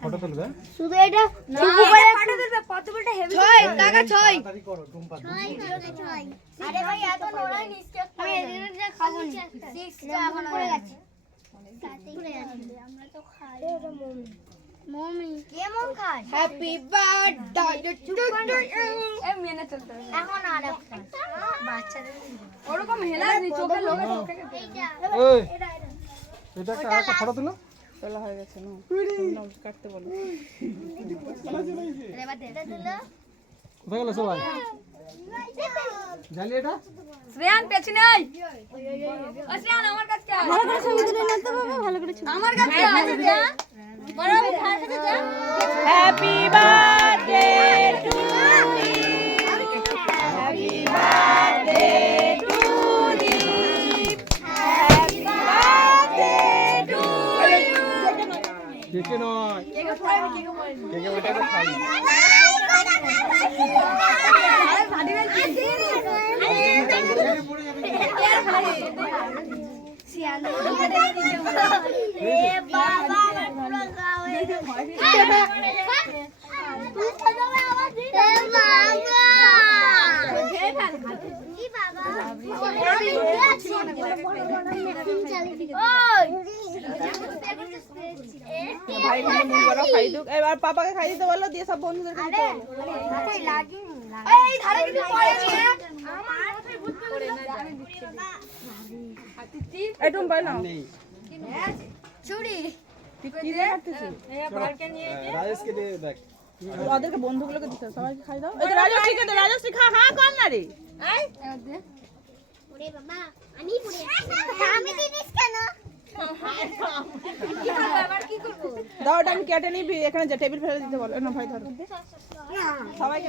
photo তুলবে শুধু এটা উপরে ফটো তুলবে কত বলটা হেভি 6 টাকা 6 তাড়াতাড়ি করো টুম্পা 6 আরে ভাই এত নোড়াই নিচে আমি এদিকে খাবো না 6 টা এখন পড়ে গেছে আমরা তো খাই এটা মমি কে মম খায় happy birthday to U A মেনে চলতে এখন আরেকটা বাচ্চাদের ওরকম হেলাস নি চোখে লোকে চোখে এই এটা একটা ফটো তুলো তোলা হয়ে গেছে না কাটতে বলো এবার দে দিলো কোথায় গেল সবাই জালি এটা শ্রেয়ান পেছনে আই ও শ্রেয়ান আমার কাছে আয় ভালো করে ছবি তুলে না তো বাবা ভালো করে ছবি আমার কাছে আয় যা বড় ভাই কাছে যা happy birthday to happy birthday to happy birthday to কেকে নয় কেকে ওটা তো খাই ভাই মুড়ি বড়া খাই দুক এবার পাপাকে খাই দিতে বলো দিয়ে সব বন্ধুদের খাই দিতে বলো এই ধারে কিছু পড়ে নি আমার মাথায় ভূত করে না আমি দিচ্ছি এটুম পাই না চুড়ি তুই কি দিয়ে কাটতেছিস রাজেশকে দিয়ে দেখ ওদেরকে বন্ধুগুলোকে দিতে সবাইকে খাই দাও এই তো রাজশ্রীকে দে রাজশ্রী খা খা কর না রে ওরে বাবা আমি পড়ে আমি জিনিস কেন দাও ওটা আমি কেটে নিবি এখানে যে টেবিল ফেলে দিতে বলো না ভাই ধরো সবাইকে